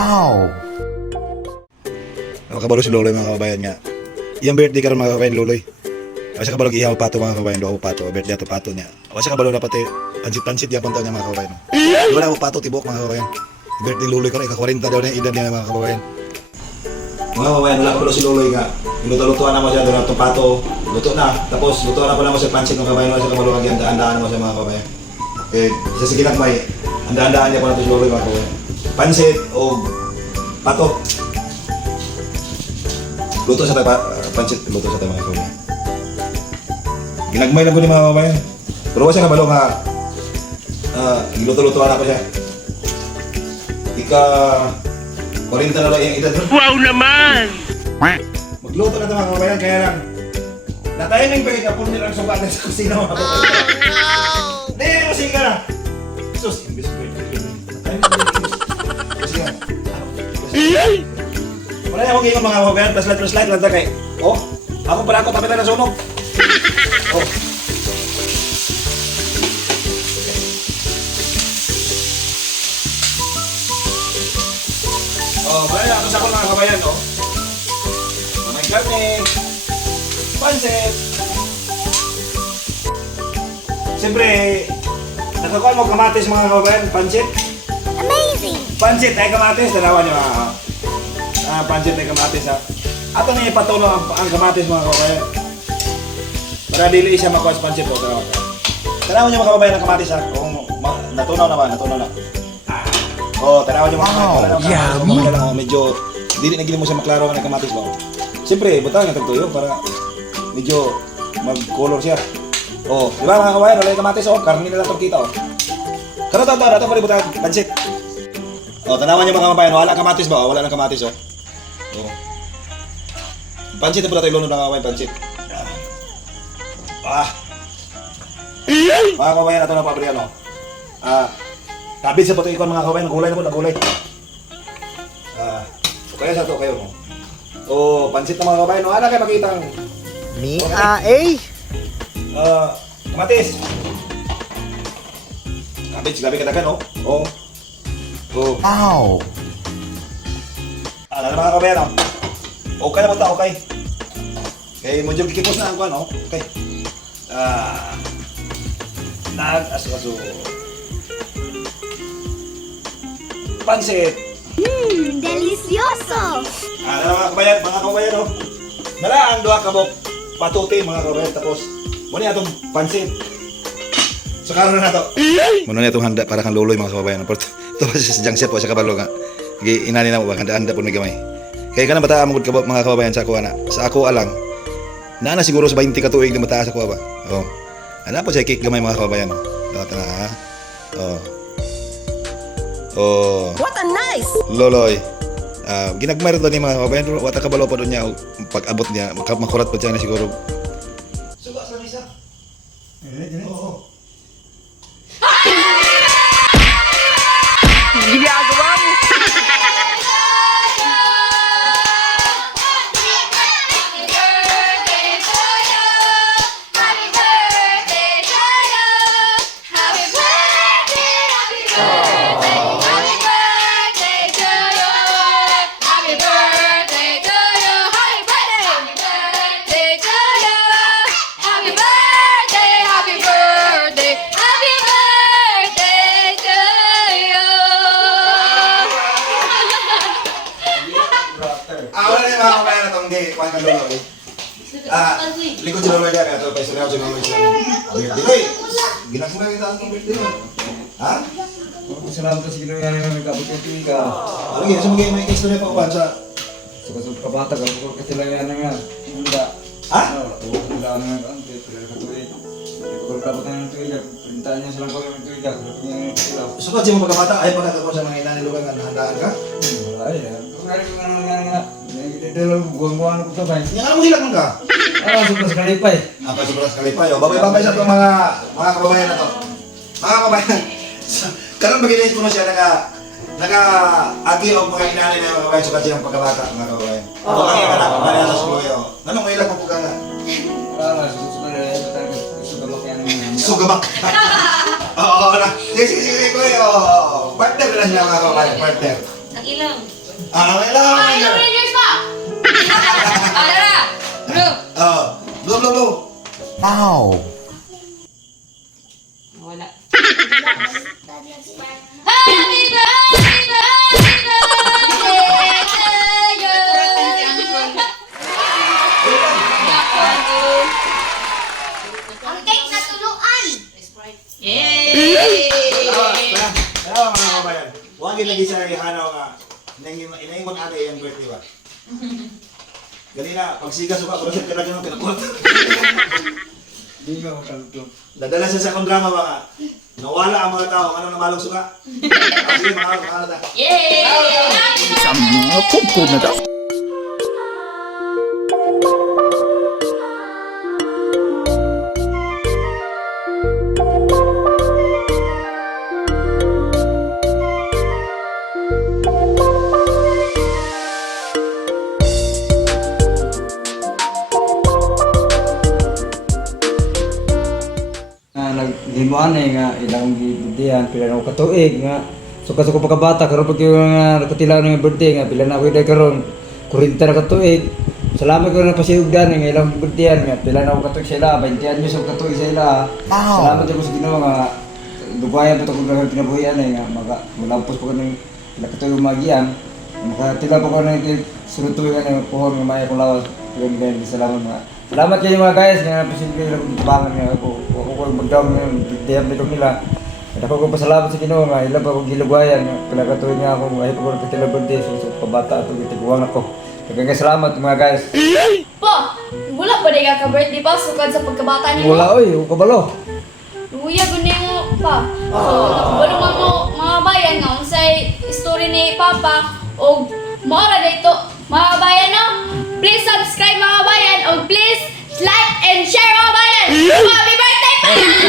Wow! Kabalo si Loloy mga kababayan nga. Iyang birthday karon mga kababayan Loloy. Kasi kabalo ihaw pato mga kababayan, do pato, birthday ato pato niya. Kasi kabalo dapat pansit-pansit yapon taw niya mga kababayan. Wala ko pato tibok mga kababayan. Birthday Loloy karon ka 40 daw na edad niya mga kababayan. Mga kababayan, wala kabalo si Loloy nga. Luto-lutuan na mo siya doon atong pato. Luto na. Tapos luto na po na mo sa pansit mga kababayan, wala sa kabalo kag andaan mo sa mga kababayan. Okay, sa sigilat may andaan niya po nato si Loloy mga kababayan. Pansit o pato. Luto sa tayo, pansit, luto sa tayo mga kababayan. Ginagmay lang ko ni mga kababayan. Pero wala siya kabalo nga, luto-lutoan ako siya. Ika, 40 na lang yung edad. Wow naman! Magluto na ito mga kababayan, kaya lang, natayaming pa ikaw, puno nilang sugat sa kusina mga kababayan. Oh no! Hindi, masing ka na! Sus, imbis ko ito. Natayaming pa ikaw. Masing ka. Wala niya akong ingon mga kababayan, flashlight lang kay. Oh, ako pala ako papitan na sunog. Oh. Oh, wala ako sa ako mga kababayan, oh. May karne, pansit. Siyempre, nakakuha mo kamatis mga kababayan, pansit. Amazing! Pansit ay kamatis, dalawa niyo pansit ay kamatis ha. Ato nga ipatulo ang kamatis mga kababayan. Para dili siya makuha sa pansit po. Tanawan niyo mga kababayan ang kamatis ha. Kung natunaw na ba? Natunaw na. Tanawan niyo mga kababayan. Yummy! Medyo dili na gini mo siya maklaro ang kamatis ba. Siyempre, butang nga tagtuyo para medyo mag-color siya. Di ba mga kababayan? Wala yung kamatis karne nila itong kita Karoon ito pa rin butang pansit. Tanawan niyo mga kababayan. Wala kamatis ba? Wala nang kamatis Pansit na pala tayo lunod ng kawain pansit. Mga kawain, ito na pa pala kabit sa puto ikon mga kawain, nagulay na po, nagulay. Kaya sa ito kayo pansit na mga kawain, ano kayo makita ang Me, kamatis. Kabit, gabi katagan Wow! Ano na mga kawain Okay na po ta, okay. Okay, mo dyan kikipos na ang kuhan, okay. Nag-aso-aso. Pansit. Delicioso! Mga kabayan, Nala ang duha kabok patuti mga kabayan, tapos muna niya itong pansit. So karon na to. Muna niya itong handa para kang luloy mga kabayan. Ito kasi sa jang chef po, sa kabalo nga. Inani na mo ba, handa-handa po may gamay. Kaya ka na bata amod ka mga kababayan sa ako na. Sa ako alang. Na siguro sa 20 katuig na mataas ako ba. Ana po sa cake gamay mga kababayan. What a nice! Loloy. Ginagmay rin ni mga kababayan. Wata kabalo pa doon niya. Pag-abot niya. Makurat pa siya na siguro. Suga sa misa. Oo. Ginagawa mo! Wala na yung mga kabayan na itong kuhan kang lolo likod si lolo dyan ito pa isa na ako si lolo Ditoy, ginagmula yung taas ng birthday mo ha? Salamat sa ginawa niya na nagkabot-tuwi ka. Ano yun? Sa mga may istorya pa kuhan sa Sa kabata ka, kung kasilayan na nga. Handa. ha? Handa na nga kante, pero katuwi. Kung kabot na ng tuwi ka, pintaan niya silang kawin ng tuwi ka. Kung niya yung kasilaw. Sukat siya mo pagkabata ay pagkakako sa mga inanilugan nga nahandaan ka? Wala yan. Kung kaya ko nga. Dito buwan-buwan ko sabay. Yung alam mo hilang ka? Sobrang kalipay. Apa sobrang kalipay babay-babay sa itong mga kababayan na to mga kababayan karon bagay ko na siya naka-agi o mga inanay na mga kababayan sukat siya ang pagkabata mga kababayan ang iyang anak mga sa skuluyo nanong hilang mo po ka nga Wala, susunod na tayo. Sugamak yan naman. sugamak oo na sige kuya partner na siya mga kababayan partner Ilang. Kailangan mo Ilang yan. years pa? Tara! Blue! Blue. Wala. Happy Ang cake na tuluan. Kailangan mga kabayan. Huwag yung lagi siya ihanaw nga. Inaingon ate yung birthday ba? Ganina, pag siga suka, pero siya kinaganong kinakot. Hindi nga ako kalito. Nadala siya sa akong drama ba nga. Nawala ang mga tao, ano namalong suka. Sige, makakala ta. Yay! Naghimuan nga ilang birthday pila na ako katuig nga suka-suka pa kabata karon pag yung nakatilaw ng birthday nga pila na ako day karon 40 na katuig. Salamat ko na pasiugdan nga ilang birthday nga pila na ako katuig sa ila 20 anyos ako katuig sa ila. Salamat ako sa Ginoo nga dugayan pa to kung kinabuhian nga malampos pa ko ng pila katuig magian. Makatila pa ko ng sunod tuig nga pohon nga may akong lawas. Salamat nga. Salamat kayo mga guys nga pasilbi lang bangan nga ako ko mag-down nga birthday nito nila. At ako ko pasalamat sa Ginoo nga ilang pa kong gilugwayan nga pinakatuloy nga ako ay pa ko ng birthday so pabata ato gitiguan ako. Kaya salamat mga guys. Pa! Wala pa rin ka-birthday pa sukad sa pagkabata niyo? Wala oy, o kabalo. Luya guni mo pa. So, nakabalo nga mo mga bayan nga unsay story ni Papa o mora dito mga bayan no? Please subscribe mga bayan o please like and share mga bayan! Happy birthday pa!